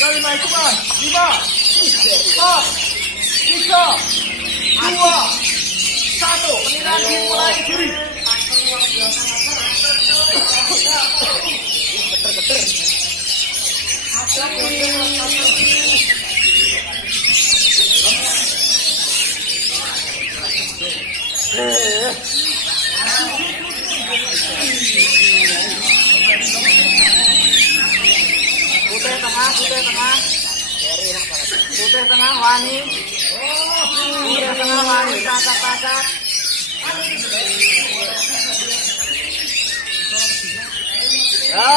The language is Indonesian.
Ya, 5 hitungan. 5, 4, 3, 2, 1. Penilaian dimulai juri. Putih tengah, putih tengah. Putih tengah wani. Putih tengah wani, tasak-tasak. Ya.